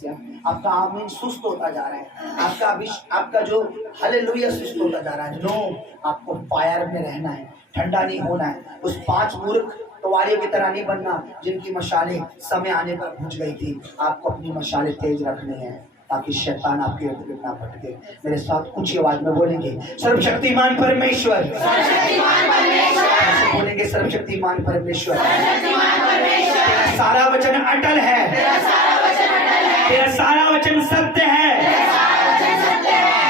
समस्या, आपका आमीन सुस्त होता जा रहा है, आपका जो हालेलुया सुस्त होता जा रहा है। नो, आपको फायर में रहना है, ठंडा नहीं होना है। उस 5 मूर्ख कवारियों की तरह नहीं बनना जिनकी मशालें समय आने पर बुझ गई थी। आपको अपनी मशालें तेज रखनी है ताकि शैतान आपके इर्द गिर्द ना भटके। मेरे साथ ऊंची आवाज में बोलेंगे, सर्वशक्तिमान परमेश्वर। बोलेंगे, सर्वशक्तिमान परमेश्वर। तेरा सारा वचन अटल है, तेरा सारा वचन सत्य है,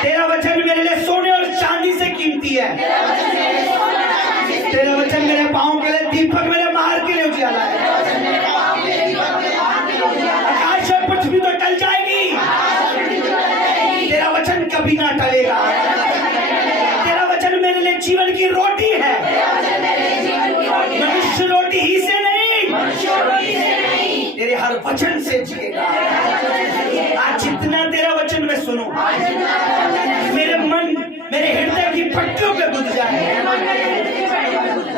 तेरा वचन मेरे लिए सोने और चांदी से कीमती है, तेरा वचन मेरे पाँव के लिए दीपक, मेरे मार्ग के लिए उजियाला है। आकाश और पृथ्वी तो टल जाएगी, तेरा वचन कभी ना टलेगा। तेरा वचन मेरे लिए जीवन की रोटी है, मनुष्य रोटी ही से नहीं, तेरे हर वचन से जिएगा। आज जितना तेरा वचन मैं सुनूं, मेरे मन, मेरे हृदय की पट्टियों पे गुद जाए,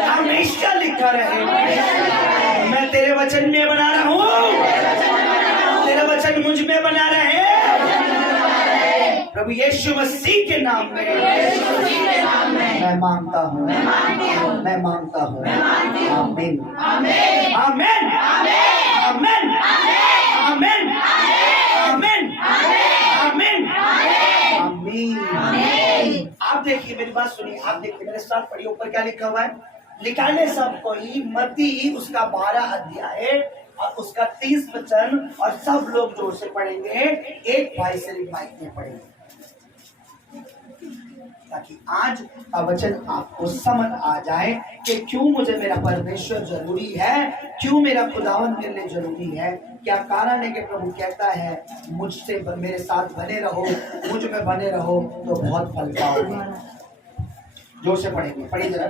हमेशा लिखा रहे, मैं तेरे वचन में बना रहा हूँ, तेरा वचन मुझ में बना रहे। प्रभु यीशु मसीह के नाम में मैं मांगता हूँ, मैं मांगता हूँ। आमीन, आमीन, आमीन, आमीन, आमीन, आमीन। आप देखिए, मेरी बात सुनिए, आप देखिए मेरे साथ पढ़िए, ऊपर क्या लिखा हुआ है। निकाले सब कोई, मत्ती उसका 12 अध्याय और उसका 30 वचन, और सब लोग जोर से पढ़ेंगे, एक भाई से माइक में पढ़ेंगे, ताकि आज का वचन आपको समझ आ जाए कि क्यों मुझे मेरा परमेश्वर जरूरी है, क्यों मेरा खुदावन मेरे लिए जरूरी है। क्या कारण है कि प्रभु कहता है मुझसे, मेरे साथ बने रहो, मुझ में बने रहो तो बहुत फल पाओगे। जोर से पढ़ेंगे, पढ़िए जरा।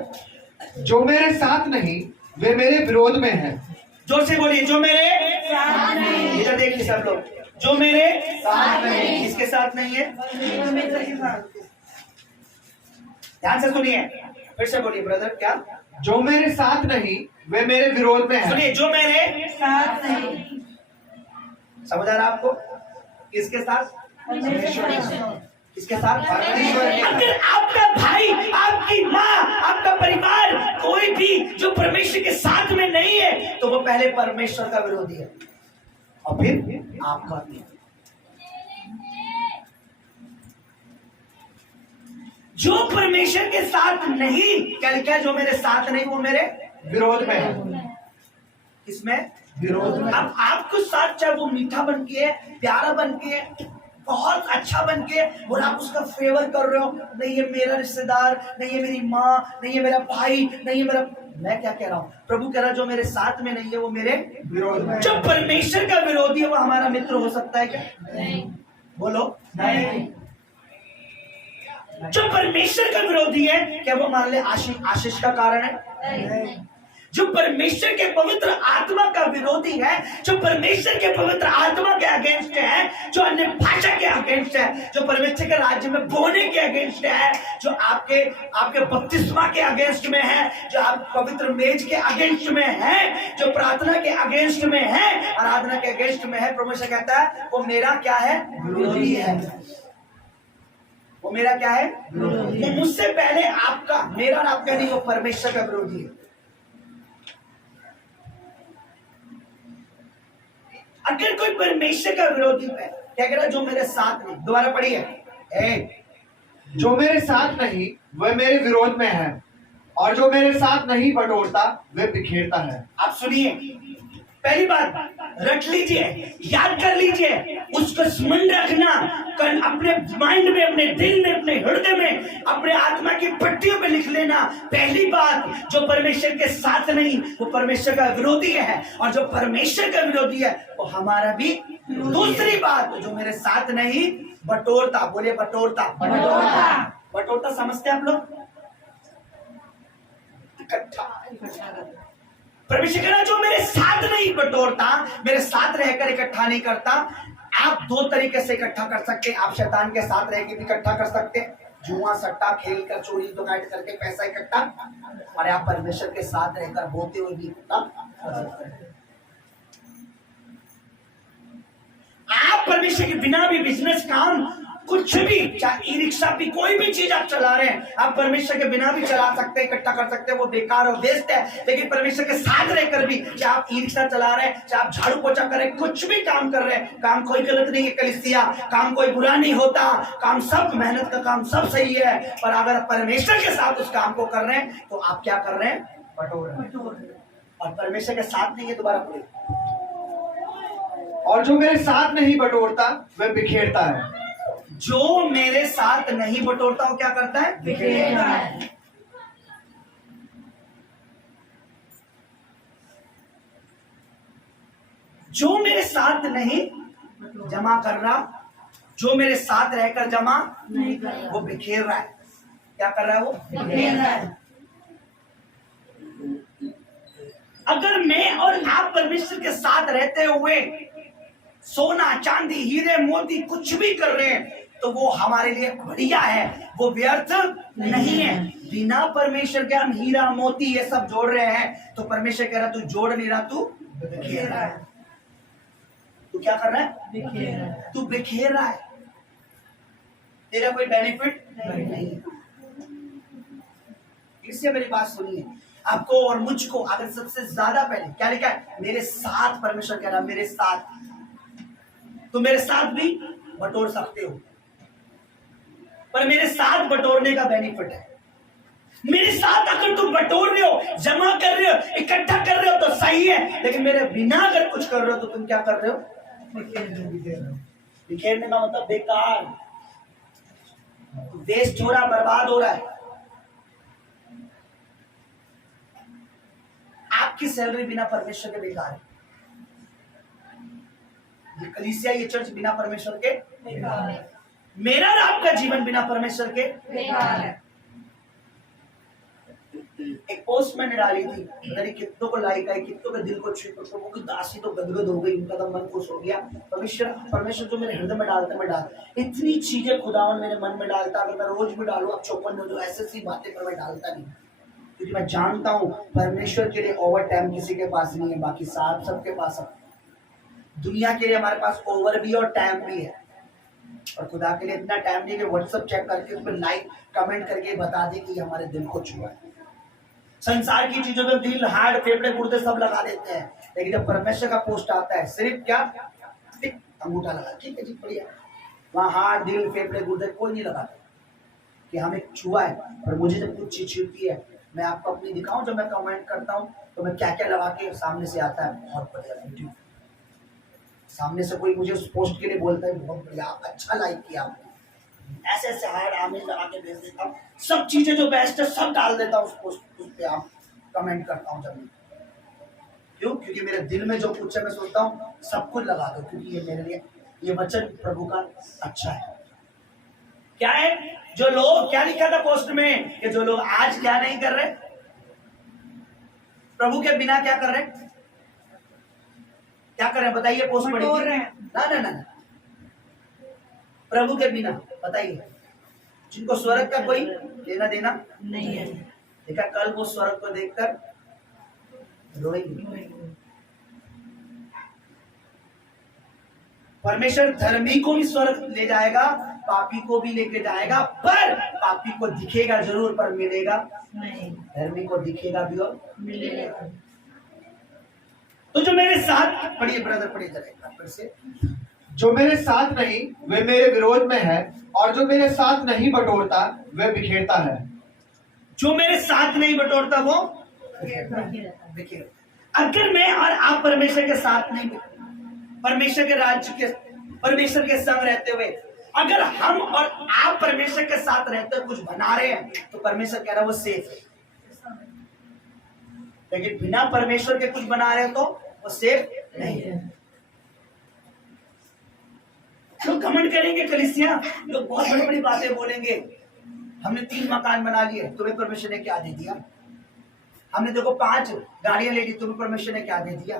जो मेरे साथ नहीं वे मेरे विरोध में हैं। जोर से बोलिए, जो मेरे साथ नहीं। इधर देखिए सब लोग, जो मेरे साथ नहीं। किसके साथ नहीं है? ध्यान से सुनिए, फिर से बोलिए ब्रदर। क्या? जो मेरे साथ नहीं वे मेरे विरोध में हैं। सुनिए, जो मेरे साथ नहीं। समझ आ रहा आपको? किसके साथ? किसके साथ? परमेश्वर। अगर आपका भाई, आपकी माँ, आपका परिवार, कोई भी जो परमेश्वर के साथ में नहीं है, तो वो पहले परमेश्वर का विरोधी है और फिर आपका भी। जो परमेश्वर के साथ नहीं, क्या लिखा है? जो मेरे साथ नहीं वो मेरे विरोध में है। किसमें? विरोध में। अब आपको साथ, चाहे वो मीठा बन के, प्यारा बन के, बहुत अच्छा बन के, और आप उसका फेवर कर रहे हो, नहीं ये मेरा रिश्तेदार, नहीं ये मेरी माँ, नहीं ये मेरा भाई, नहीं ये मेरा। मैं क्या कह रहा हूँ? प्रभु कह रहा जो मेरे साथ में नहीं है वो मेरे विरोध में। जो परमेश्वर का विरोधी है वो हमारा मित्र हो सकता है क्या? नहीं। बोलो नहीं। जो परमेश्वर का विरोधी है, क्या वो हमारे लिए आशीष का कारण है? नहीं। जो परमेश्वर के पवित्र आत्मा का विरोधी है, जो परमेश्वर के पवित्र आत्मा के अगेंस्ट है, जो अन्य भाषा के अगेंस्ट है, जो परमेश्वर के राज्य में बोने के अगेंस्ट है, जो आपके बपतिस्मा के अगेंस्ट में है, जो आप पवित्र मेज के अगेंस्ट में है, जो प्रार्थना के अगेंस्ट में है, आराधना के अगेंस्ट में है, परमेश्वर कहता है वो मेरा क्या है? विरोधी है। वो मेरा क्या है? विरोधी। मुझसे पहले आपका, मेरा और आपका नहीं, वो परमेश्वर का विरोधी है। अगर कोई परमेश्वर का विरोधी है, क्या कह रहा है? जो मेरे साथ नहीं। दोबारा पढ़िए। जो मेरे साथ नहीं वह मेरे विरोध में है, और जो मेरे साथ नहीं बटोरता वह बिखेरता है। आप सुनिए, पहली बात रख लीजिए, याद कर लीजिए, उसको स्मरण रखना, अपने माइंड में, अपने दिल में, अपने हृदय में, अपने आत्मा की पट्टियों पे लिख लेना। पहली बात, जो परमेश्वर के साथ नहीं वो परमेश्वर का विरोधी है, और जो परमेश्वर का विरोधी है वो हमारा भी। दूसरी बात, जो मेरे साथ नहीं बटोरता। बोले बटोरता। बटोरता समझते आप लोग? इकट्ठा। परमेश्वर कहना जो मेरे साथ नहीं बटोरता, मेरे साथ रहकर इकट्ठा नहीं करता। आप 2 तरीके से इकट्ठा कर सकते हैं। आप शैतान के साथ रह के भी इकट्ठा कर सकते हैं, जुआ सट्टा खेल कर, चोरी डकैती करके पैसा इकट्ठा, और आप परमेश्वर के साथ रहकर बोते हुए भी इकट्ठा कर सकते हैं। आप परमेश्वर के बिना भी बिजनेस काम कुछ भी, चाहे ई रिक्शा भी, कोई भी चीज आप चला रहे हैं, आप परमेश्वर के बिना भी चला सकते हैं, इकट्ठा कर सकते हैं, वो बेकार और वेस्ट है। लेकिन परमेश्वर के साथ रहकर भी, चाहे आप ई रिक्शा चला रहे हैं, चाहे आप झाड़ू पोछा कर रहे हैं, कुछ भी काम कर रहे हैं, काम कोई गलत नहीं है कलीसिया, काम कोई बुरा नहीं होता, काम सब मेहनत का काम सब सही है। पर अगर परमेश्वर के साथ उस काम को कर रहे हैं तो आप क्या कर रहे हैं? बटोर रहे हैं। और परमेश्वर के साथ नहीं है, दोबारा पढ़िए, और जो मेरे साथ नहीं बटोरता वह बिखेरता है। जो मेरे साथ नहीं बटोरता वो क्या करता है? बिखेरता है। जो मेरे साथ नहीं जमा कर रहा, जो मेरे साथ रहकर जमा नहीं कर रहा, वो बिखेर रहा है। क्या कर रहा है? वो बिखेर रहा है। अगर मैं और आप परमेश्वर के साथ रहते हुए सोना चांदी हीरे मोती कुछ भी कर रहे हैं तो वो हमारे लिए बढ़िया है, वो व्यर्थ नहीं है। बिना परमेश्वर के हम हीरा मोती ये सब जोड़ रहे हैं तो परमेश्वर कह रहा तू जोड़ नहीं रहा, तू बिखेर रहा है। तू क्या कर रहा है? बिखेर रहा है। तू बिखेर रहा है, तेरा कोई बेनिफिट नहीं। इससे मेरी बात सुनिए, आपको और मुझको अगर सबसे ज्यादा पहले क्या लिखा है? मेरे साथ, परमेश्वर कह रहा मेरे साथ, तो मेरे साथ भी बटोर सकते हो, पर मेरे साथ बटोरने का बेनिफिट है। मेरे साथ अगर तुम बटोर रहे हो, जमा कर रहे हो, इकट्ठा कर रहे हो तो सही है, लेकिन मेरे बिना अगर कुछ कर रहे हो तो तुम क्या कर रहे हो? बिखेरने का मतलब बेकार, वेस्ट हो रहा, बर्बाद हो रहा है। आपकी सैलरी बिना परमेश्वर के बेकार है, ये कलीसिया, ये चर्च बिना परमेश्वर के बेकार है, मेरा और आपका जीवन बिना परमेश्वर के बेकार है। एक पोस्ट मैंने डाली थी, पता नहीं कितनों को लाइक आई, कितनों के दिल को छू, प्रभु की दासी तो गदगद हो गई, उनका तो मन खुश हो गया। परमेश्वर जो मेरे हृदय में डालता, मैं डालता, इतनी चीजें खुदावन मेरे मन में डालता, अगर मैं रोज भी डालू, अब चौपन हो, ऐसी बातें पर मैं डालता नहीं, क्योंकि मैं जानता हूं परमेश्वर के लिए ओवर टाइम किसी के पास नहीं है, बाकी साथ सबके पास है। दुनिया के लिए हमारे पास ओवर भी और टाइम भी है, और खुदा के लिए इतना टाइम नहीं कि व्हाट्सएप चेक करके उस पर लाइक कमेंट करके बता दे कि हमारे दिल को छुआ है। संसार की चीजों में दिल, हार्ट, फेफड़े, गुर्दे सब लगा देते हैं, लेकिन जब परमेश्वर का पोस्ट आता है, सिर्फ क्या अंगूठा लगा, ठीक है जी, बढ़िया, वहां हार्ट, दिल, फेफड़े, गुर्दे कोई नहीं लगाता कि हमें छुआ है। और मुझे जब कुछ चीज छूती है, मैं आपको अपनी दिखाऊं, जब मैं कमेंट करता हूं तो मैं क्या क्या लगा के सामने से आता है, बहुत बढ़िया वीडियो, सामने से कोई मुझे उस पोस्ट के लिए बोलता है बहुत बढ़िया, अच्छा लाइक किया आपने, ऐसे ऐसे हार्ट आमीन लगा के भेज देता हूँ, सब चीजें जो बेस्ट है सब डाल देता हूँ उस पोस्ट, उस पे आप कमेंट करता हूँ जब। क्यों? क्योंकि मेरे दिल में जो कुछ है मैं सोचता हूँ सब कुछ लगा दो, क्योंकि ये मेरे लिए, ये वचन प्रभु का अच्छा है। क्या है? जो लोग, क्या लिखा था पोस्ट में कि जो लोग आज क्या नहीं कर रहे, प्रभु के बिना क्या कर रहे, क्या कर रहे हैं बताइए, पोस्ट पढ़ी ना ना ना, प्रभु के बिना बताइए, जिनको स्वर्ग का कोई लेना देना नहीं है। देखा, कल वो स्वर्ग को देखकर रोएंगे। परमेश्वर धर्मी को भी स्वर्ग ले जाएगा, पापी को भी लेके जाएगा, पर पापी को दिखेगा जरूर पर मिलेगा नहीं, धर्मी को दिखेगा भी और मिलेगा। तो जो मेरे साथ, पढ़िए ब्रदर, पढ़िए जरा फिर से, जो मेरे साथ नहीं वे मेरे विरोध में है, और जो मेरे साथ नहीं बटोरता वह बिखेरता है। जो मेरे साथ नहीं बटोरता वो बिखेर। अगर मैं और आप परमेश्वर के साथ नहीं, परमेश्वर के राज्य के, परमेश्वर के संग रहते हुए, अगर हम और आप परमेश्वर के साथ रहते हुए कुछ बना रहे हैं तो परमेश्वर कह रहा है वो सेफ है, लेकिन बिना परमेश्वर के कुछ बना रहे हो तो वो सेफ नहीं है। लोग कमेंट करेंगे कलीसिया, लोग बहुत बड़ी बड़ी बातें बोलेंगे, हमने 3 मकान बना लिए, तुम्हें परमेश्वर ने क्या दे दिया, हमने देखो 5 गाड़ियां ले ली, तुम्हें परमेश्वर ने क्या दे दिया।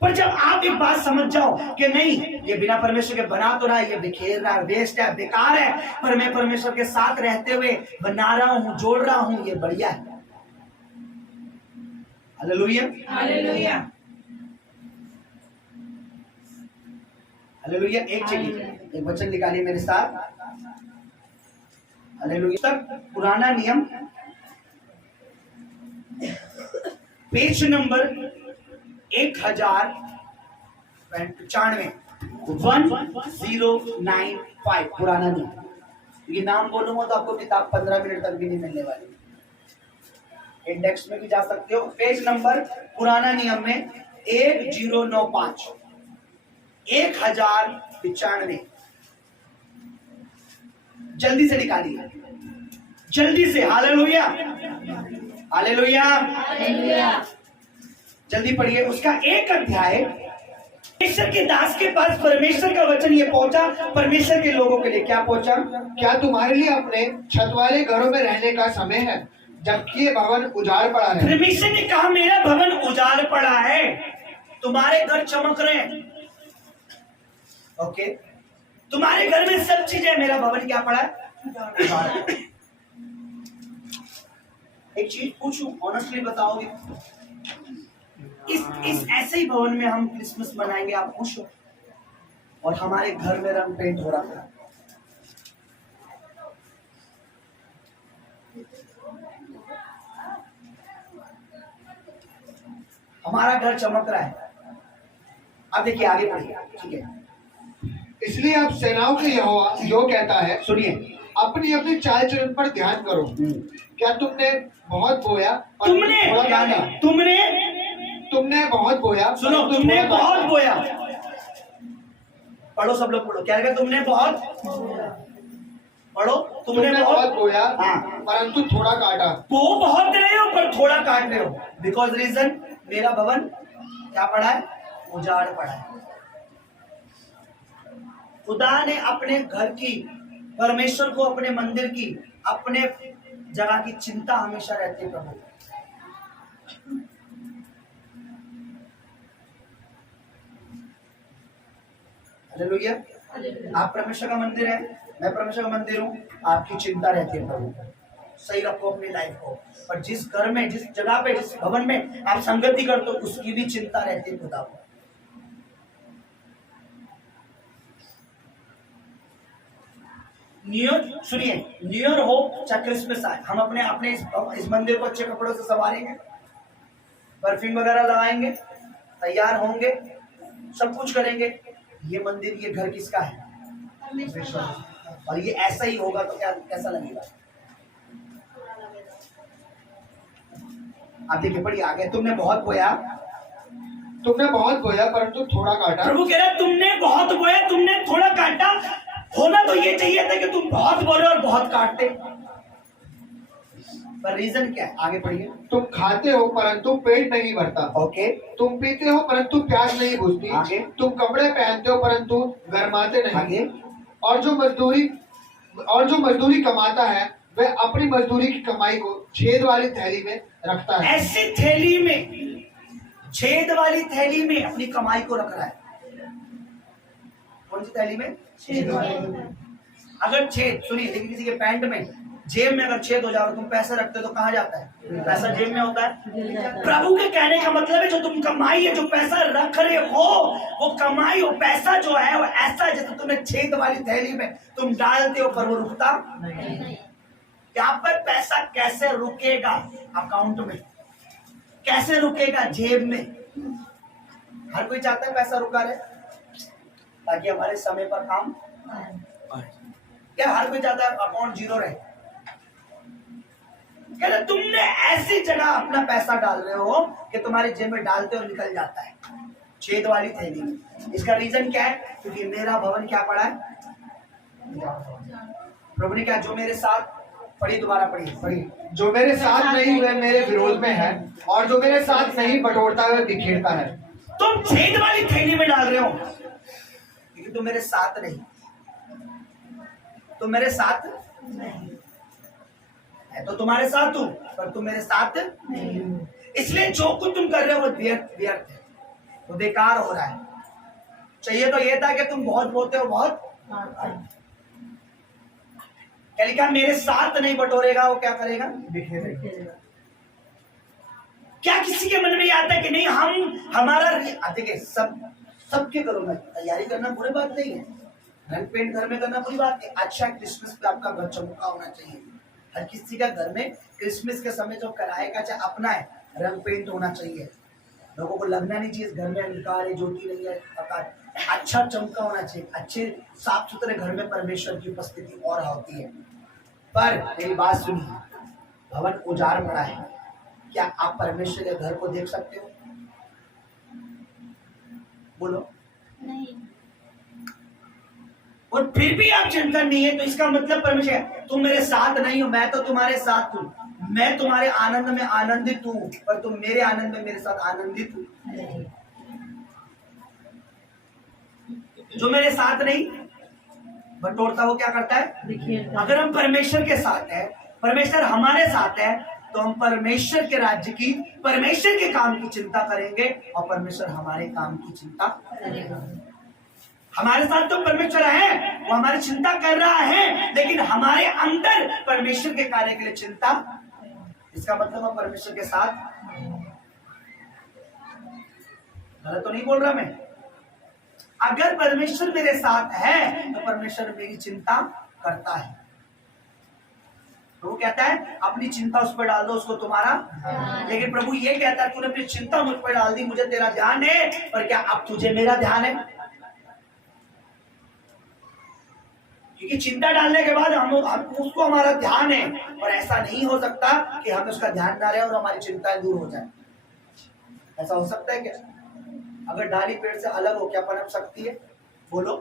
पर जब आप एक बात समझ जाओ कि नहीं, ये बिना परमेश्वर के बना तो रहा है, ये बिखेर रहा है, वेस्ट है, बेकार है, पर मैं परमेश्वर के साथ रहते हुए बना रहा हूं, जोड़ रहा हूं, ये बढ़िया है। Hallelujah, hallelujah. हालेलुया। एक चाहिए, एक वचन निकालिए मेरे साथ। हालेलुया। तक पुराना नियम पेज नंबर 1095, 1095 पुराना नियम। ये नाम बोलूंगा तो आपको किताब 15 मिनट तक भी नहीं मिलने वाली। इंडेक्स में भी जा सकते हो। पेज नंबर पुराना नियम में 1095, 1095। जल्दी से निकालिए, जल्दी से। हालेलुया, हालेलुया, जल्दी पढ़िए। उसका एक अध्याय। परमेश्वर के दास के पास परमेश्वर का वचन ये पहुंचा, परमेश्वर के लोगों के लिए क्या पहुंचा? क्या तुम्हारे लिए अपने छत वाले घरों में रहने का समय है, जबकि ये भवन उजाड़ पड़ा है? परमेश्वर ने कहा मेरा भवन उजाड़ पड़ा है, तुम्हारे घर चमक रहे हैं। ओके, तुम्हारे घर में सब चीजें, मेरा भवन क्या पड़ा है? उजाड़। एक चीज पूछूं, ऑनेस्टली बताओगे? इस ऐसे ही भवन में हम क्रिसमस मनाएंगे, आप खुश हो? और हमारे घर में रंग पेंट हो रहा है। हमारा घर चमक रहा है। अब देखिए आगे पढ़िए, ठीक है। इसलिए अब सेनाओं के यहोवा जो कहता है, सुनिए, अपनी अपनी चाल चलन पर ध्यान करो। क्या तुमने बहुत बोया और तुमने थोड़ा क्या काटा? नहीं, तुमने तुमने बहुत बोया, सुनो, परंतु तुमने थोड़ा बहुत काटा। बोया। पढ़ो, सब लोग पढ़ो। क्या है? तुमने बहुत पढ़ो। तुमने बहुत बोया, हाँ। परंतु थोड़ा काटा। वो बहुत रहे हो पर थोड़ा काट रहे हो। बिकॉज रीजन, मेरा भवन क्या पड़ा है? उजाड़ पड़ा है। खुदा ने अपने घर की, परमेश्वर को अपने मंदिर की, अपने जगह की चिंता हमेशा रहती है प्रभु। हालेलुया। आप परमेश्वर का मंदिर है, मैं परमेश्वर का मंदिर हूँ। आपकी चिंता रहती है प्रभु, सही रखो अपनी लाइफ को। और जिस घर में, जिस जगह पे, जिस भवन में आप संगति करते हो, उसकी भी चिंता रहती है खुदा को। न्यू ईयर, सुनिए, न्यू ईयर हो चाहे क्रिसमस आए, हम अपने अपने इस मंदिर को अच्छे कपड़ों से संवारेंगे, परफ्यूम वगैरह लगाएंगे, तैयार होंगे, सब कुछ करेंगे। ये मंदिर, ये घर किसका है? और ये ऐसा ही होगा तो क्या, कैसा लगेगा? आप देखिए, पढ़िए आगे। तुमने बहुत बोया, तुमने बहुत बोया, परंतु थोड़ा काटा। प्रभु कह रहा है तुमने बहुत बोया, तुमने थोड़ा काटा। होना तो ये चाहिए था कि तुम बहुत बोले और बहुत काटते, पर रीजन क्या है? आगे पढ़िए। तुम खाते हो परंतु पेट नहीं भरता। ओके, तुम पीते हो परंतु प्यास नहीं बुझती। आगे। तुम कपड़े पहनते हो परंतु गरमाते नहीं। आगे। और जो मजदूरी कमाता है, वह अपनी मजदूरी की कमाई को छेद वाली थैली में रखता है। ऐसी थैली में, छेद वाली थैली में अपनी कमाई को रख रहा है। कौन सी थैली में? छेद वाली। अगर छेद, सुनिए, लेकिन किसी के पैंट में, जेब में अगर छेद हो जाए, तुम पैसे रखते हो तो कहाँ जाता है? पैसा जेब में होता है। प्रभु के कहने का मतलब है, जो तुम कमाई है, जो पैसा रख रहे हो, वो कमाई, वो पैसा जो है, वो ऐसा जैसे तुम्हें छेद वाली थैली में तुम डालते हो, पर वो रुकता नहीं। यहाँ पर पैसा कैसे रुकेगा? अकाउंट में। कैसे रुकेगा? जेब में। हर कोई चाहता है पैसा रुका रहे, ताकि हमारे समय पर काम। क्या हर कोई चाहता है अकाउंट जीरो रहे? कहते तुमने ऐसी जगह अपना पैसा डाल रहे हो कि तुम्हारी जेब में डालते हो निकल जाता है, छेद वाली थैली में। इसका रीजन क्या है? क्योंकि मेरा भवन क्या पड़ा है? प्रभु ने क्या? जो मेरे साथ, पढ़िए, दोबारा पढ़िए। जो मेरे साथ नहीं वह मेरे विरोध में है, और जो मेरे साथ नहीं बटोरता वह बिखेरता है। तुम छेद वाली थैली में डाल रहे हो क्योंकि तुम मेरे साथ नहीं, तुम मेरे साथ नहीं है, तो तुम्हारे साथ हूं, पर तुम मेरे साथ नहीं। इसलिए जो कुछ तुम कर रहे हो वो व्यर्थ है, वो बेकार हो रहा है। चाहिए तो ये था कि तुम बहुत बोलते हो, बहुत क्या लिखा? मेरे साथ नहीं बटोरेगा, वो क्या करेगा? बिखेरेगा। क्या किसी के मन में ये आता है कि नहीं, हम हमारा, देखिए, सब सबके घरों में तैयारी करना बुरी बात नहीं है, रंग पेंट घर में करना बुरी बात नहीं। अच्छा क्रिसमस पे आपका घर चमका होना चाहिए। हर किसी का घर में क्रिसमस के समय जो कराएगा चाहे अपना है, रंग पेंट होना चाहिए। लोगों को लगना नहीं चाहिए घर में अंधकार है, ज्योति नहीं है, प्रकाश। अच्छा चमका होना चाहिए। अच्छे साफ सुथरे घर में परमेश्वर की उपस्थिति और होती है। पर मेरी बात सुनिए, भवन उजाड़ पड़ा है, क्या आप परमेश्वर के घर को देख सकते हो? बोलो नहीं। और फिर भी आप चिंता नहीं है, तो इसका मतलब परमेश्वर तुम मेरे साथ नहीं हो, मैं तो तुम्हारे साथ हूँ। मैं तुम्हारे आनंद में आनंदित हूँ, पर तुम मेरे आनंद में मेरे साथ आनंदित हो। जो मेरे साथ नहीं बटोरता वो क्या करता है? अगर हम परमेश्वर के साथ है, परमेश्वर हमारे साथ है, तो हम परमेश्वर के राज्य की, परमेश्वर के काम की चिंता करेंगे और परमेश्वर हमारे काम की चिंता करेगा। हमारे साथ तो परमेश्वर है, वो हमारी चिंता कर रहा है, लेकिन हमारे अंदर परमेश्वर के कार्य के लिए चिंता। इसका मतलब हम परमेश्वर के साथ। गलत तो नहीं बोल रहा मैं? अगर परमेश्वर मेरे साथ है तो परमेश्वर मेरी चिंता करता है। प्रभु कहता है अपनी चिंता उस पर डाल दो, उसको तुम्हारा। लेकिन प्रभु ये कहता है तूने अपनी चिंता मुझ पर डाल दी, मुझे तेरा ध्यान है, पर क्या अब तुझे मेरा ध्यान है? क्योंकि चिंता डालने के बाद हम उसको हमारा ध्यान है, और ऐसा नहीं हो सकता कि हम उसका ध्यान डालें और हमारी चिंताएं दूर हो जाए। ऐसा हो सकता है क्या? अगर डाली पेड़ से अलग हो क्या पनप सकती है? बोलो।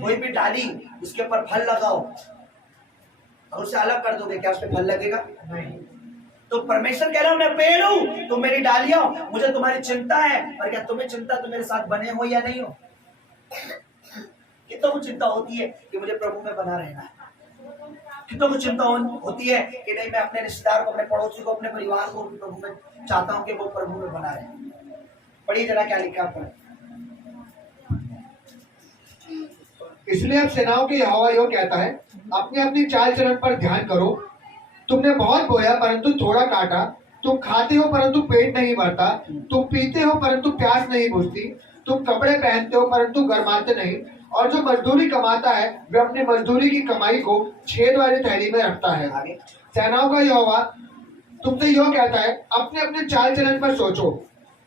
कोई भी डाली उसके ऊपर फल लगाओ और उसे अलग कर दोगे, क्या उस पर फल लगेगा? नहीं। तो परमेश्वर कह रहा हूं मैं पेड़ हूं, तुम मेरी डालियां हो, मुझे तुम्हारी चिंता है, पर क्या तुम्हें चिंता तुम मेरे साथ बने हो या नहीं हो? कितनों को चिंता होती है कि मुझे प्रभु में बना रहना है। कितनों को चिंता होती है कि नहीं मैं अपने रिश्तेदार को, अपने पड़ोसी को, अपने परिवार को प्रभु में चाहता हूं कि वो प्रभु में बना रहे। पढ़िए जरा क्या लिखा पर। इसलिए अब सेनाओं के यहोवा यह कहता है, अपनी अपनी चाल चलन पर ध्यान करो। तुमने बहुत बोया परंतु थोड़ा काटा, तुम खाते हो परंतु पेट नहीं भरता, तुम पीते हो परंतु प्यास नहीं बुझती, तुम कपड़े पहनते हो परंतु गरमाते नहीं, और जो मजदूरी कमाता है वह अपनी मजदूरी की कमाई को छेद वाली थैली में रखता है। सेनाओं का यहोवा तुमसे यह कहता है, अपने अपने चाल चलन पर सोचो।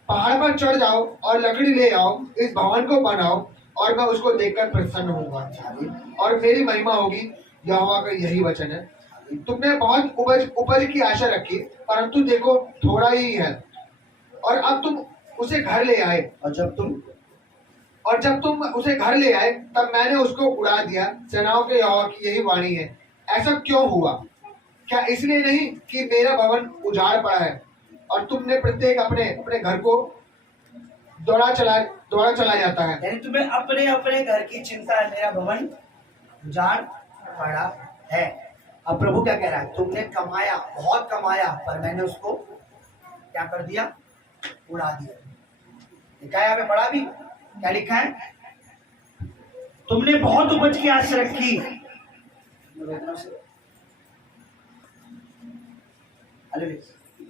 पहाड़ पर चढ़ जाओ और लकड़ी ले आओ, इस भवन को बनाओ, और मैं उसको देखकर प्रसन्न होऊंगा और मेरी महिमा होगी। यहोवा का यही वचन है। तुमने बहुत उपज की आशा रखी, परंतु देखो थोड़ा ही है, और अब तुम उसे घर ले आए, और जब तुम उसे घर ले आए तब मैंने उसको उड़ा दिया। सेनाओं के यहोवा की यही वाणी है। ऐसा क्यों हुआ? क्या इसलिए नहीं कि मेरा भवन उजाड़ पड़ा है और तुमने प्रत्येक अपने अपने घर को दौड़ा चला जाता है? यानी तुम्हें अपने अपने घर की चिंता है, मेरा भवन उजाड़ पड़ा है। अब प्रभु क्या कह रहा है? तुमने कमाया, बहुत कमाया, पर मैंने उसको क्या कर दिया? उड़ा दिया। लिखा है, हमें पढ़ा भी, क्या लिखा है? तुमने बहुत उपज की आशा रखी।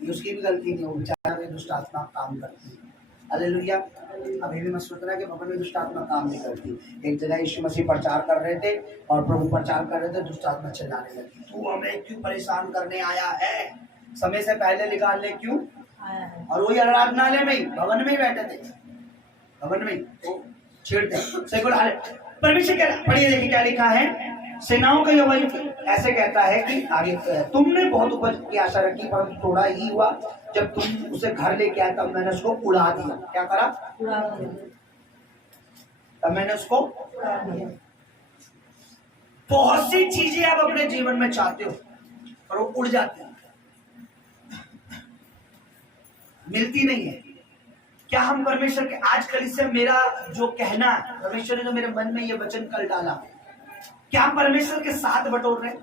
उसकी भी गलती नहीं, वो बेचारा में दुष्ट आत्मा काम करती है। हालेलुया। अभी भी मैं सोचना कि भवन में दुष्ट आत्मा काम नहीं करती। एक जगह यीशु मसीह प्रचार कर रहे थे और प्रभु प्रचार कर रहे थे, दुष्ट आत्मा चिल्लाने लगी, तू हमें क्यों परेशान करने आया है? समय से पहले निकालने क्यों आया है? और वही आराधनालय में ही, भवन में ही बैठे थे, भवन में ही छेड़ते। परमेश्वर क्या पढ़िए, देखिए क्या लिखा है। सेनाओं का यहोवा ऐसे कहता है कि आगे, तुमने बहुत उपज की आशा रखी परंतु थोड़ा ही हुआ, जब तुम उसे घर लेके आए तब मैंने उसको उड़ा दिया। क्या करा? उड़ा दिया। तब मैंने उसको उड़ा दिया। बहुत सी चीजें आप अपने जीवन में चाहते हो और वो उड़ जाती है, मिलती नहीं है। क्या हम परमेश्वर के, आजकल इससे मेरा जो कहना है, परमेश्वर ने जो मेरे मन में ये वचन कल डाला, क्या हम परमेश्वर के साथ बटोर रहे हैं?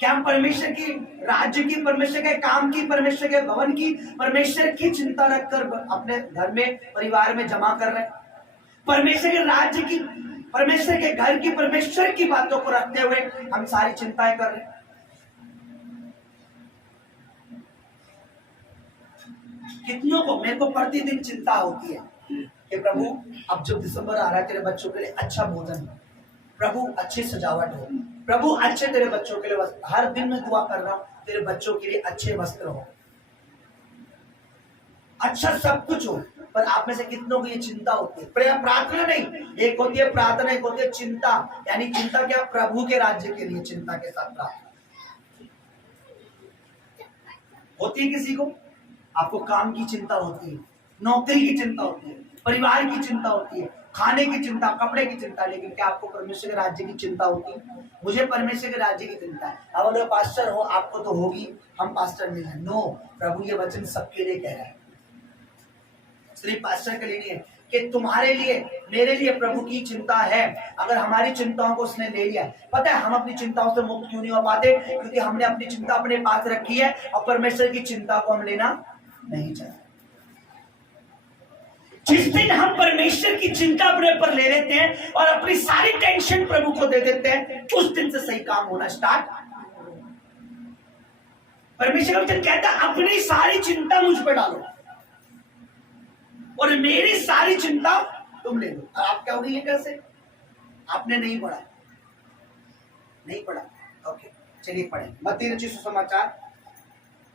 क्या हम परमेश्वर की राज्य की, परमेश्वर के काम की, परमेश्वर के भवन की, परमेश्वर की चिंता रखकर अपने घर में, परिवार में जमा कर रहे हैं? परमेश्वर के राज्य की, परमेश्वर के घर की, परमेश्वर की बातों को रखते हुए हम सारी चिंताएं कर रहे हैं? कितनों को, मेरे को प्रतिदिन चिंता होती है कि प्रभु अब जब दिसंबर आ रहा है तेरे बच्चों के लिए अच्छा भोजन हो, प्रभु अच्छी सजावट हो, प्रभु अच्छे तेरे बच्चों के लिए वस्त्र, हर दिन मैं दुआ कर रहा हूं तेरे बच्चों के लिए अच्छे वस्त्र हो, अच्छा सब कुछ हो। पर आप में से कितनों को ये चिंता होती है? प्रार्थना नहीं, एक होती है प्रार्थना, एक होती है चिंता। यानी चिंता क्या? प्रभु के राज्य के लिए चिंता के साथ प्रार्थना होती है। किसी को आपको काम की चिंता होती है, नौकरी की चिंता होती है, परिवार की चिंता होती है, खाने की चिंता, कपड़े की चिंता, लेकिन क्या आपको परमेश्वर के राज्य की चिंता होती है? मुझे परमेश्वर के राज्य की चिंता है। अब अगर पास्टर हो, आपको तो होगी, हम पास्टर नहीं है। नो, प्रभु ये वचन सबके लिए कह रहा है, सिर्फ पास्टर के लिए नहीं है, कि तुम्हारे लिए, मेरे लिए प्रभु की चिंता है। अगर हमारी चिंताओं को उसने ले लिया, पता है हम अपनी चिंताओं से मुक्त क्यों नहीं हो पाते? क्योंकि हमने अपनी चिंता अपने पास रखी है और परमेश्वर की चिंता को हम लेना नहीं चाहते। जिस दिन हम परमेश्वर की चिंता अपने ऊपर ले लेते हैं और अपनी सारी टेंशन प्रभु को दे देते हैं, उस दिन से सही काम होना स्टार्ट। परमेश्वर का वचन कहता है अपनी सारी चिंता मुझ पर डालो और मेरी सारी चिंता तुम ले लो। और आप क्या होगी? ये कैसे? आपने नहीं पढ़ा, नहीं पढ़ा, ओके चलिए पढ़ें। मत्ती रचित सुसमाचार।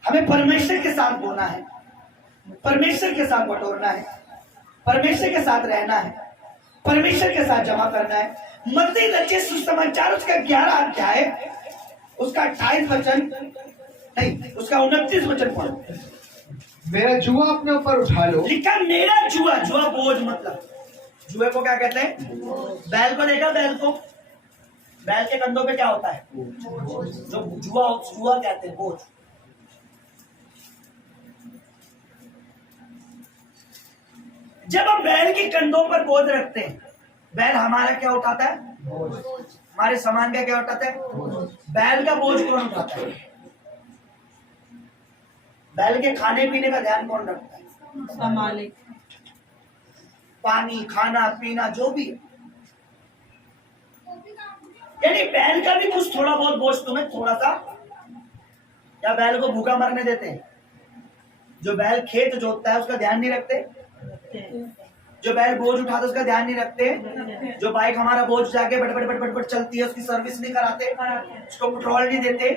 हमें परमेश्वर के साथ बोलना है, परमेश्वर के साथ बटोरना है, परमेश्वर के साथ रहना है, परमेश्वर के साथ जमा करना है। मत्ती रचित सुसमाचार उसका 11 अध्याय, उसका 28 वचन नहीं, उसका 29 वचन पढ़ो। मेरा जुआ अपने ऊपर उठा लो। लिखा मेरा जुआ, जुआ बोझ, मतलब जुए को क्या कहते हैं? बैल को देखा? बैल को, बैल के कंधों पे क्या होता है? जो जुआ, जुआ कहते हैं बोझ। जब हम बैल के कंधों पर बोझ रखते हैं, बैल हमारा क्या उठाता है? हमारे सामान का क्या उठाता है? बैल का बोझ कौन उठाता है? बैल के खाने पीने का ध्यान कौन रखता है? मालिक। पानी, खाना पीना जो भी है, यानी बैल का भी कुछ थोड़ा बहुत बोझ तुम्हें थोड़ा सा। या बैल को भूखा मरने देते हैं? जो बैल खेत जोतता है उसका ध्यान नहीं रखते? जो बैल बोझ उठाता है उसका ध्यान नहीं रखते? जो बाइक हमारा बोझ जाके but but but but but चलती है उसकी सर्विस नहीं कराते, उसको पेट्रोल नहीं देते।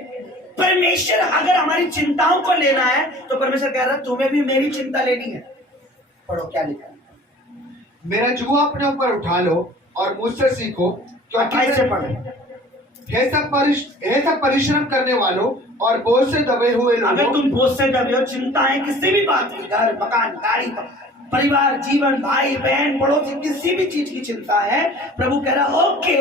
परमेश्वर अगर हमारी चिंताओं को लेना है तो परमेश्वर कह रहा है तुम्हें भी मेरी चिंता लेनी है। पढ़ो क्या लिखा है। मेरा जुआ अपने ऊपर उठा लो और मुझसे सीखो, क्योंकि कैसे पढ़े? हे सब परिश्रम करने वालों और बोझ से दबे हुए अगर लोगों। तुम बोझ से दबे हो, चिंताएं किसी भी बात की, घर मकान गाड़ी परिवार जीवन भाई बहन पड़ोसी किसी भी चीज की चिंता है, प्रभु कह रहा ओके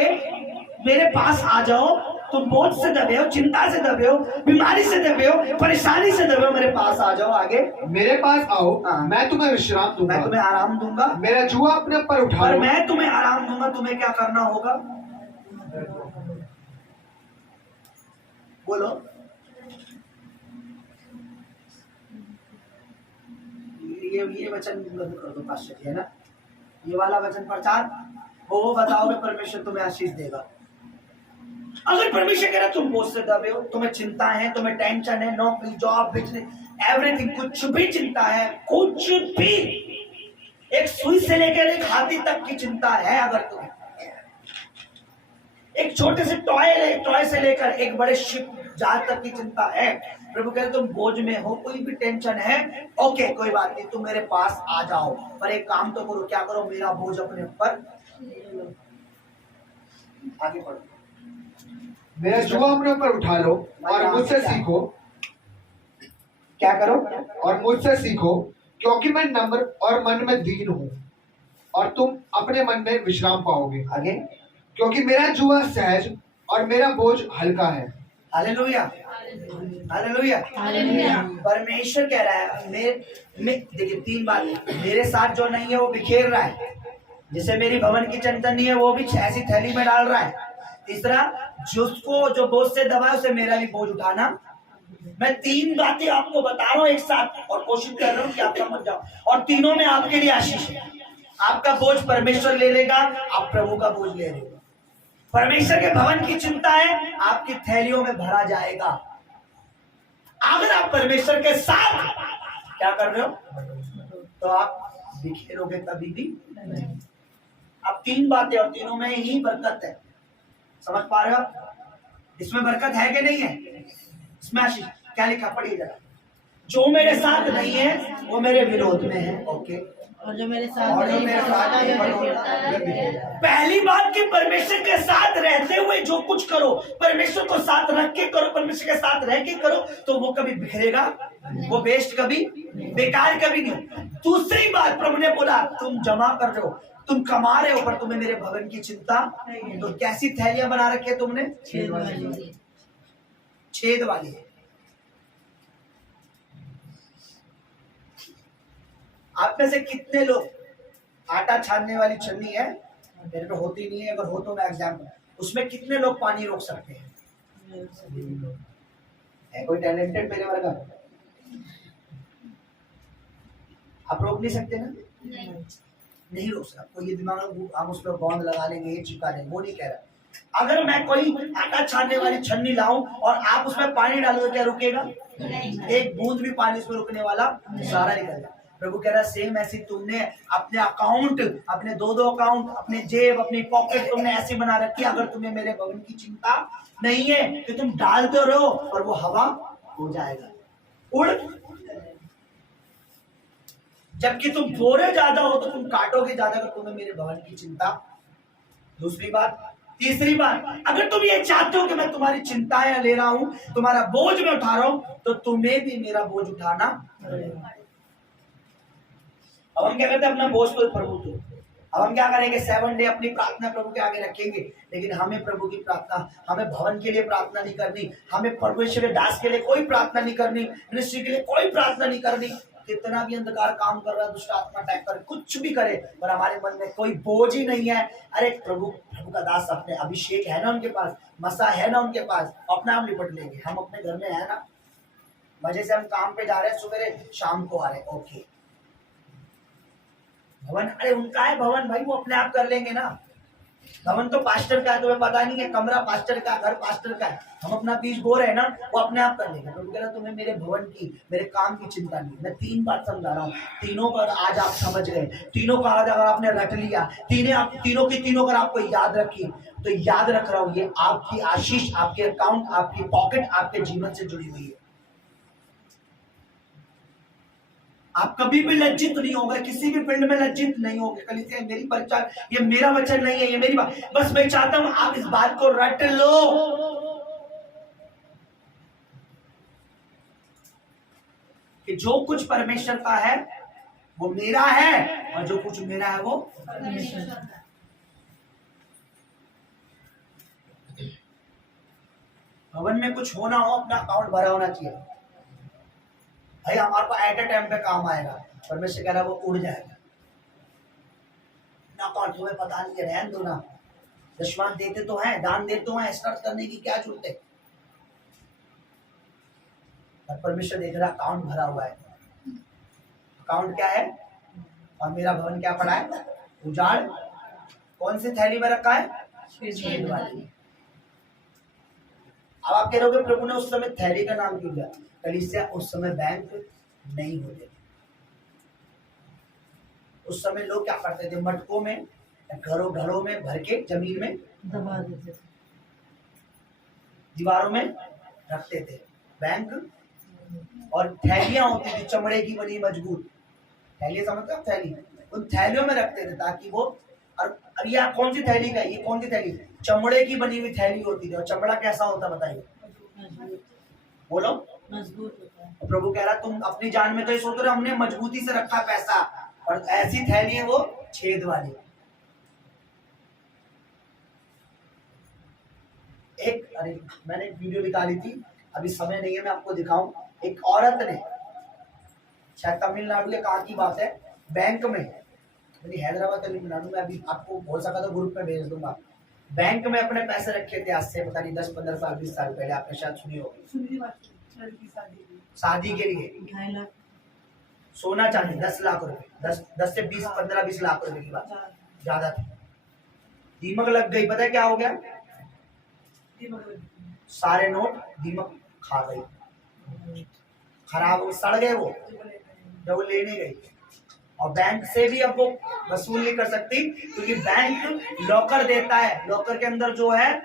मेरे पास आ जाओ। तुम बोझ से दबे हो, चिंता से दबे हो, बीमारी से दबे हो, परेशानी से दबे हो, मेरे पास आ जाओ। आगे मेरे पास आओ, हाँ। मैं तुम्हें विश्राम दूंगा, मैं तुम्हें आराम दूंगा। मेरा जुआ अपने ऊपर उठा और लो। मैं तुम्हें आराम दूंगा। तुम्हें क्या करना होगा? बोलो। ये वचन बंद कर दो पास्टर जी, है ना? ये वाला वचन प्रचार वो बताओगे, परमेश्वर तुम्हें आशीष देगा। अगर परमेश्वर कह रहा तुम बोझ से दबे हो, तुम्हें चिंता है, तुम्हें टेंशन है, नौकरी जॉब बिजनेस एवरीथिंग, कुछ भी चिंता है, कुछ भी, एक सुई से लेकर एक हाथी तक की चिंता है, अगर तुम्हें एक छोटे से टॉय से लेकर एक बड़े शिप जहाज तक की चिंता है, प्रभु कह रहे तुम बोझ में हो, कोई भी टेंशन है, ओके कोई बात नहीं, तुम मेरे पास आ जाओ। पर एक काम तो करो, क्या करो? मेरा बोझ अपने ऊपर। आगे बढ़ो। मेरा जुआ अपने ऊपर उठा लो और मुझसे सीखो। क्या करो? और मुझसे सीखो, क्योंकि मैं नम्र और मन में दीन हूँ, और तुम अपने मन में विश्राम पाओगे। आगे। क्योंकि मेरा जुआ सहज और मेरा बोझ हल्का है। Hallelujah, hallelujah, hallelujah. परमेश्वर कह रहा है देखिए 3 बात, मेरे साथ जो नहीं है वो बिखेर रहा है, जैसे मेरी भवन की चिंता नहीं है वो भी ऐसी थैली में डाल रहा है। तीसरा, जिसको जो बोझ से दबा है उसे मेरा भी बोझ उठाना। मैं 3 बातें आपको बता रहा हूँ एक साथ, और कोशिश कर रहा हूँ कि आप समझ जाओ, और तीनों में आपके लिए आशीष है। आपका बोझ परमेश्वर ले लेगा, आप प्रभु का बोझ ले लेगा। परमेश्वर के भवन की चिंता है, आपकी थैलियों में भरा जाएगा। अगर आप परमेश्वर के साथ क्या कर रहे हो तो आप बिखेरोगे कभी भी नहीं। अब 3 बातें और तीनों में ही बरकत है, समझ पा रहे हो आप? इसमें बरकत है कि नहीं है? इसमें आशीष क्या लिखा, पढ़िए जरा। जो मेरे साथ नहीं है वो मेरे विरोध में है। ओके, और जो मेरे और साथ जो मेरे साथ नहीं है, पहली बात कि परमेश्वर के साथ रहते हुए जो कुछ करो, परमेश्वर को साथ रख के करो, परमेश्वर के साथ रह के करो, तो वो कभी बिखरेगा, वो वेस्ट कभी, बेकार कभी नहीं। दूसरी बात, प्रभु ने बोला तुम जमा कर रहे हो, तुम कमा रहे हो, पर तुम्हें मेरे भवन की चिंता। तो कैसी थैलियां बना रखी है तुमने? छेद वाली। आप में से कितने लोग, आटा छानने वाली छन्नी है मेरे पे, होती नहीं है, अगर हो तो मैं एग्जाम्पल, उसमें कितने लोग पानी रोक सकते हैं? है कोई टैलेंटेड मेरे वर्ग? आप रोक नहीं सकते ना? नहीं रोक सकता। कोई ये दिमाग में हम उस पर बॉन्ड लगा लेंगे, ये चिपका लेंगे, वो नहीं कह रहा। अगर मैं कोई आटा छानने वाली छन्नी लाऊं और आप उसमें पानी डालोगे, क्या रुकेगा? एक बूंद भी पानी उसमें रुकने वाला, सारा निकल जाए। प्रभु कह रहा सेम ऐसी तुमने अपने अकाउंट, अपने दो अकाउंट, अपने जेब, अपनी पॉकेट तुमने ऐसी बना रखी, अगर तुम्हें मेरे भवन की चिंता नहीं है कि तुम डालते रहो और वो हवा हो जाएगा, उड़। जबकि तुम बोरे ज्यादा हो तो तुम काटोगे ज्यादा, अगर तुम्हें मेरे भवन की चिंता। दूसरी बात। तीसरी बात, अगर तुम ये चाहते हो कि मैं तुम्हारी चिंताएं ले रहा हूं, तुम्हारा बोझ में उठा रहा हूं, तो तुम्हें भी मेरा बोझ उठाना पड़ेगा। अब हम क्या करते हैं, अपना बोझ तो प्रभु को, अब हम क्या करेंगे, 7 डे अपनी प्रार्थना प्रभु के आगे रखेंगे, लेकिन हमें प्रभु की प्रार्थना, हमें भवन के लिए प्रार्थना नहीं करनी, हमें परमेश्वर के दास के लिए कोई प्रार्थना नहीं करनी, मिनिस्ट्री के लिए कोई प्रार्थना नहीं करनी। कितना भी अंधकार काम कर रहा है, दुष्ट आत्मा अटैक करे, कुछ भी करे, पर हमारे मन में कोई बोझ ही नहीं है। अरे प्रभु का दास, अपने अभिषेक है ना उनके पास, मसा है ना उनके पास, अपना हम निपट लेंगे, हम अपने घर में है ना, मजे से हम काम पे जा रहे हैं, सुबह शाम को आ रहे हैं। ओके, भवन, अरे उनका है भवन भाई, वो अपने आप कर लेंगे ना। भवन तो पास्टर का है, तुम्हें पता नहीं है, कमरा पास्टर का, घर पास्टर का है, हम अपना बीज बो रहे हैं ना, वो अपने आप कर लेंगे। प्रभु कह रहा तुम्हें मेरे भवन की, मेरे काम की चिंता नहीं। मैं 3 बात समझा रहा हूँ, तीनों पर आज आप समझ गए, तीनों का आज अगर आपने रख लिया, तीनों की तीनों अगर आपको याद रखी, तो याद रख रहा हूँ, ये आपकी आशीष, आपके अकाउंट, आपकी पॉकेट, आपके जीवन से जुड़ी हुई है। आप कभी भी लज्जित नहीं होगा, किसी भी फील्ड में लज्जित नहीं होगे। कलीसिया मेरी परिचय, ये मेरा वचन नहीं है, ये मेरी बात, बस मैं चाहता हूं आप इस बात को रट लो कि जो कुछ परमेश्वर का है वो मेरा है, और जो कुछ मेरा है वो परमेश्वर का है। भवन में कुछ होना हो, अपना अकाउंट भरा होना चाहिए भाई, हमारे को एट ए टाइम पे काम आएगा। परमेश्वर कह रहा है वो उड़ जाएगा ना, कौन तुम्हें पता नहीं है, रहन दो ना, दशमान देते तो हैं, दान देते तो हैं, स्टार्ट करने की क्या जरूरत है। और परमेश्वर देख रहा अकाउंट भरा हुआ है। अकाउंट क्या है? और मेरा भवन क्या पड़ा है? उजाड़। कौन सी थैली में रखा है? छेद वाली। अब आप कह रहे हो प्रभु ने उस समय थैली का नाम क्यों दिया? कलीसिया उस समय बैंक नहीं होते, उस समय लोग क्या करते थे, मटकों में, घरों में भर के जमीन में दबा देते थे, दीवारों में रखते थे बैंक। और थैलियां होती थी चमड़े की बनी मजबूत थैलियां, समझते हो थैली, उन थैलियों में रखते थे ताकि वो, और ये कौन सी थैली का, ये कौन सी थैली? चमड़े की बनी हुई थैली होती थी। और चमड़ा कैसा होता बताइए, बोलो, मजबूत होता है। प्रभु कह रहा तुम अपनी जान में तो ये सोच रहे हमने मजबूती से रखा पैसा, और ऐसी थैली है वो छेद वाली। एक, अरे मैंने एक वीडियो निकाली थी, अभी समय नहीं है मैं आपको दिखाऊं। एक औरत ने, शायद तमिलनाडु या कहाँ की बात है, बैंक में, हैदराबाद तमिलनाडु में, अभी आपको हो सका तो ग्रुप में भेज दूंगा, बैंक में अपने पैसे रखे थे आज से पता नहीं 10-15 साल 20 साल पहले, आपने शायद सुनी होगी। शादी के लिए 2.5 लाख सोना चांदी 10 लाख रुपए, 10 से 20, 15-20 लाख रुपए की बात ज्यादा थी। दीमक लग गई, पता है क्या हो गया? सारे नोट दीमक खा गई, खराब हो, सड़ गए वो, जब वो लेने गई। और बैंक से भी अब वो वसूल नहीं कर सकती, क्योंकि बैंक लॉकर देता है, लॉकर के अंदर जो है,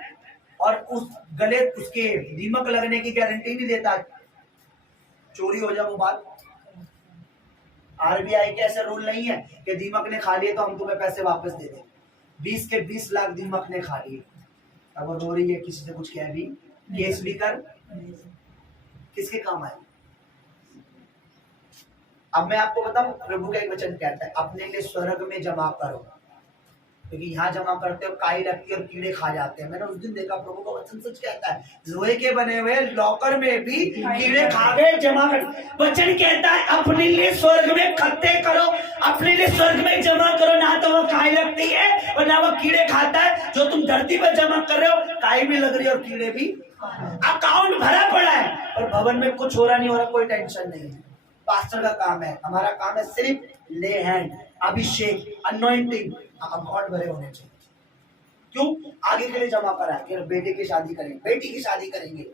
और उस गले उसके दीमक लगने की गारंटी नहीं देता, चोरी हो जाए वो बात। आरबीआई के ऐसा रूल नहीं है कि दीमक ने खा लिए तो हम तुम्हें पैसे वापस दे दें। 20 के 20 लाख दीमक ने खा लिए, अब वो रो रही है, किसी से कुछ कह भी, केस भी कर, किसके काम आए। अब मैं आपको बताऊं, प्रभु का एक वचन कहता है, अपने लिए स्वर्ग में जमा करो, क्योंकि यहाँ जमा करते हो काई लगती है और कीड़े खा जाते हैं। मैंने उस दिन देखा, प्रभु का वचन सच कहता है, लोहे के बने हुए लॉकर में भी कीड़े खा गए, जमा कर। वचन कहता है अपने लिए स्वर्ग में खत्ते करो, अपने लिए स्वर्ग में जमा करो, ना तो वो काई लगती है और ना वो कीड़े खाता है। जो तुम धरती पर जमा कर रहे हो, काई भी लग रही है और कीड़े भी, अकाउंट भरा पड़ा है और भवन में कुछ हो रहा नहीं हो रहा, कोई टेंशन नहीं है। पास्टर का काम है, हमारा काम है सिर्फ ले हैंड, अभिषेक, अनॉइंटिंग, अकाउंट भरे होने चाहिए। क्यों? आगे के लिए जमा करा है कि बेटे की शादी करेंगे, बेटी की शादी करेंगे।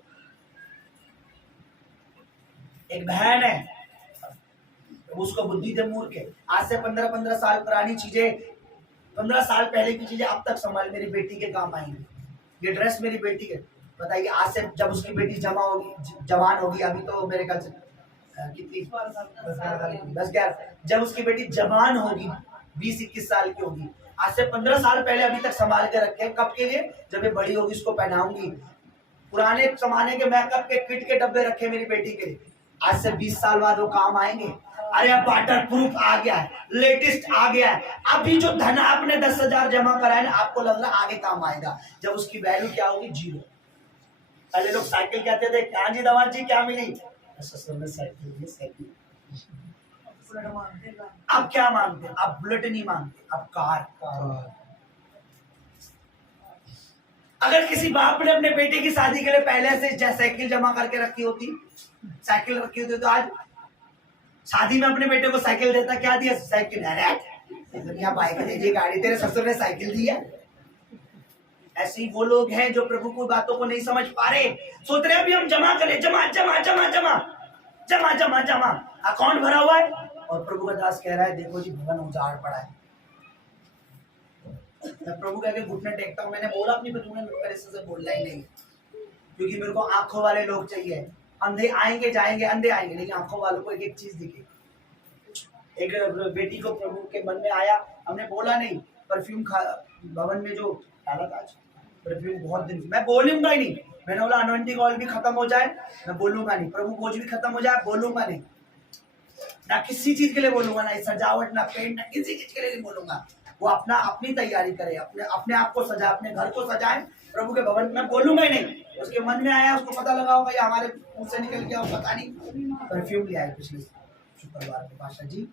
एक बहन है, उसको बुद्धि दे मूर्ख है, आज से 15-15 साल पुरानी चीजें, 15 साल पहले की चीजें अब तक संभाल, मेरी बेटी के काम आएंगी। ये ड्रेस मेरी बेटी है, बताइए, आज से जब उसकी बेटी जमा होगी, जवान होगी, अभी तो मेरे ख्याल से कितनी 10-11, जब उसकी बेटी जवान होगी, 20-21 साल की होगी, आज से 15 साल पहले अभी तक संभाल के रखे। कब के लिए? जब ये बड़ी होगी उसको पहनाऊंगी। पुराने जमाने के मेकअप के किट के डब्बे रखे मेरी बेटी के लिए, आज से 20 साल बाद वो काम आएंगे। अरे अब वाटर प्रूफ आ गया है, लेटेस्ट आ गया है। अभी जो धन आपने 10,000 जमा करा है ना, आपको लग रहा है आगे काम आएगा, जब उसकी वैल्यू क्या होगी? 0। पहले लोग साइकिल कहते थे, क्या जी दवा जी क्या मिली? साइकिल। अब क्या मांगते? अब बुलेट नहीं मांगते, अब कार। अगर किसी बाप ने अपने बेटे की शादी के लिए पहले से साइकिल जमा करके रखी होती, साइकिल रखी होती, तो आज शादी में अपने बेटे को साइकिल देता, क्या दिया? साइकिल। क्या बाइक दीजिए, गाड़ी, तेरे ससुर ने साइकिल दी है। ऐसे ही वो लोग हैं जो प्रभु की बातों को नहीं समझ पा रहे, सोच रहे अभी हम जमा करें, जमा जमा जमा जमा जमा जमा जमा, अकाउंट भरा हुआ है। और प्रभु का दास कह रहा है, देखो जी भवन उजाड़ पड़ा है। मैं प्रभु कह के घुटने टेकता हूँ, मैंने बोला अपनी बच्चों ने से बोलना ही नहीं, क्योंकि मेरे को आंखों वाले लोग चाहिए। अंधे आएंगे जाएंगे, अंधे आएंगे, लेकिन आंखों वालों को एक एक चीज दिखे। एक बेटी को प्रभु के मन में आया, हमने बोला नहीं, परफ्यूम भवन में जो डाला था, परफ्यूम बहुत दिन, मैं बोलूंगा ही नहीं। मैंने बोला अनॉइंटिंग ऑयल भी खत्म हो जाए, मैं बोलूंगा नहीं। प्रभु भोज भी खत्म हो जाए, बोलूंगा नहीं। ना किसी चीज के लिए बोलूंगा, ना सजावट, ना पेंट, ना किसी चीज के लिए नहीं बोलूंगा। वो अपनी तैयारी करे, अपने आप को सजा, अपने घर को सजाए प्रभु के भवन में, बोलूंगा ही नहीं। उसके मन में आया, उसको पता लगा होगा, या हमारे मुंह से निकल गया, पता नहीं। परफ्यूम ले आए पिछले शुक्रवार के पाशा जी,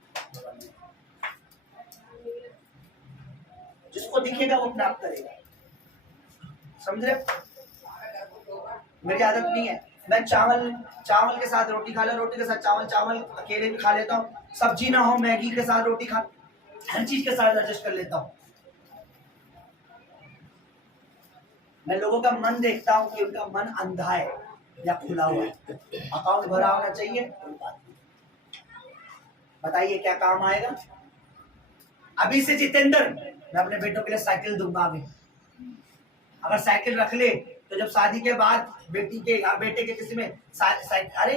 जिसको दिखेगा वो अपने आप करेगा, समझ रहे? मेरी आदत नहीं है, मैं चावल के साथ रोटी खा ले, रोटी के साथ चावल अकेले भी खा लेता हूँ, सब्जी ना हो मैगी के साथ रोटी खा, हर चीज के साथ एडजस्ट कर लेता हूँ। मैं लोगों का मन देखता हूँ कि उनका मन अंधा है या खुला हुआ है, अकाउंट भरा होना चाहिए। बताइए क्या काम आएगा? अभी से जितेंद्र, मैं अपने बेटों के लिए साइकिल दूंगा। अभी अगर साइकिल रख ले तो जब शादी के बाद बेटी के या बेटे के किसी में अरे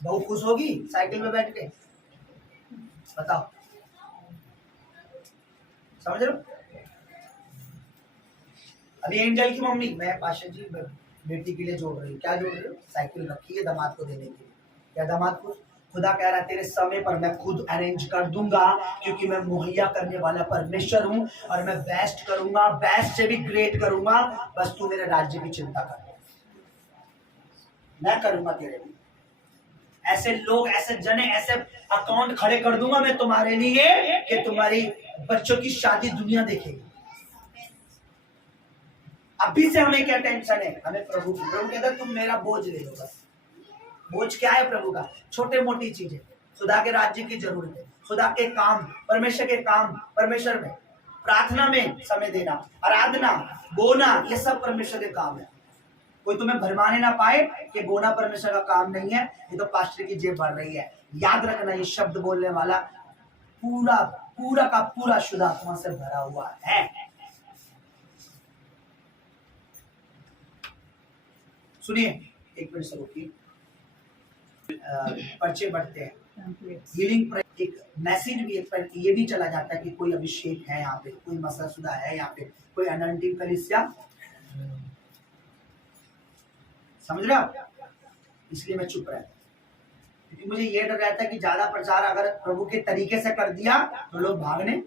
बहू खुश होगी साइकिल में बैठ के, बताओ, समझ रहे हो? अभी एंजल की मम्मी, मैं पाशा जी बेटी के लिए जोड़ रही हूँ, क्या जोड़ रही हूँ? साइकिल रखी है दामाद को देने के लिए। क्या दामाद को? खुदा कह रहा है तेरे समय पर मैं खुद अरेंज कर दूंगा, क्योंकि मैं मुहैया करने वाला परमेश्वर हूं, और मैं बेस्ट करूंगा, बेस्ट से भी ग्रेट करूंगा। बस तू मेरे राज्य की चिंता कर, मैं करूंगा तेरे लिए। ऐसे लोग, ऐसे जने, ऐसे अकाउंट खड़े कर दूंगा मैं तुम्हारे लिए कि तुम्हारी बच्चों की शादी दुनिया देखेगी। अभी से हमें क्या टेंशन है? हमें प्रभु कहता है तुम मेरा बोझ ले लो। बस बोझ क्या है प्रभु का? छोटे मोटी चीजें, खुदा के राज्य की जरूरत है, खुदा के काम, परमेश्वर के काम, परमेश्वर में प्रार्थना में समय देना, आराधना, बोना, ये सब परमेश्वर के काम है। कोई तुम्हें भरमाने ना पाए कि बोना परमेश्वर का काम नहीं है, ये तो पास्टर की जेब भर रही है। याद रखना, ये शब्द बोलने वाला पूरा पूरा का पूरा शुद्ध आत्मा से भरा हुआ है। सुनिए, एक मिनट से रुकिए। पर्चे बढ़ते हैं, हीलिंग एक मैसेज भी एक ये भी चला जाता है कि कोई अभिषेक है यहाँ पे, कोई मसलसुदा है यहाँ पे, कोई अनंटिव कलीसिया, समझ रहे हो? इसलिए मैं चुप रहता, क्योंकि मुझे ये डर रहता है कि ज्यादा प्रचार अगर प्रभु के तरीके से कर दिया तो लोग भागने,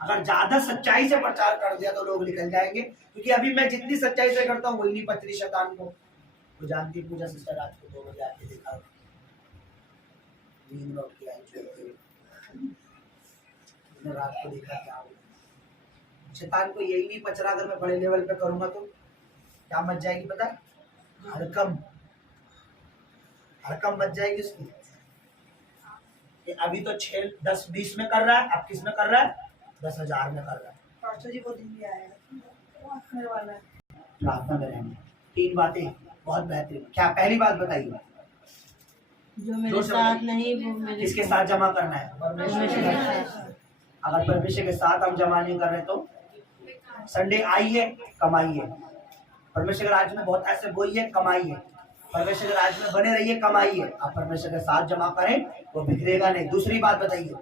अगर ज्यादा सच्चाई से प्रचार कर दिया तो लोग निकल जाएंगे। क्योंकि अभी मैं जितनी सच्चाई से करता हूँ वही नहीं पचरी शैतान को। तो जानती पूजा सिस्टर रात को 2 बजे आके देखा, नींद लौट के आई, रात को देखा क्या हुआ। शैतान को यही नहीं पचरा, अगर मैं बड़े लेवल पे करूंगा तो क्या मच जाएगी पता है? हरकम मच जाएगी उसकी। ये अभी तो 6, 10, 20 में कर रहा है, अब किस में कर रहा है? 10,000 में कर रहा है। पास्टर जी को दिन भी आएगा, आने वाला है। प्रार्थना करेंगे। 3 बातें बहुत बेहतरीन। क्या पहली बात बताइए? जो मेरे जोर से साथ बताइए। नहीं वो मेरे किसके साथ जमा करना है? परमेश्वर के साथ। अगर परमेश्वर के साथ हम जमा नहीं कर रहे तो संडे आइए, कमाइए। परमेश्वर के राज्य में बहुत ऐसे बोइए, कमाइए। परमेश्वर के राज्य में बने रहिए, कमाइए। आप परमेश्वर के साथ जमा करें वो बिखरेगा नहीं। दूसरी बात बताइए,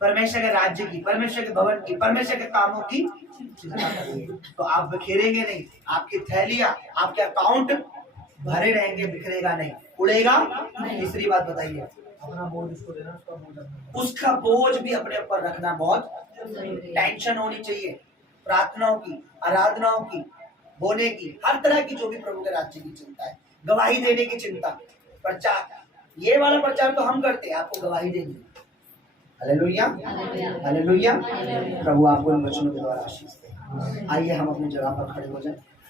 परमेश्वर के राज्य की, परमेश्वर के भवन की, परमेश्वर के कामों की चिंता करिए, तो आप बिखेरेंगे नहीं। आपकी थैलियां, आपके अकाउंट भरे रहेंगे, बिखरेगा नहीं, उड़ेगा। तीसरी बात बताइए, अपना बोझ उसको देना, उसका बोझ भी अपने ऊपर रखना बहुत टेंशन होनी चाहिए। प्रार्थनाओं की, आराधनाओं की, होने की, हर तरह की जो भी प्रभु के राज्य की चिंता है, गवाही देने की चिंता, प्रचार, ये वाला प्रचार तो हम करते हैं, आपको गवाही देनी है। Hallelujah, hallelujah. प्रभु आपको इन वचनों के द्वारा आशीष दे। आइए हम अपनी जगह पर खड़े हो जाएं।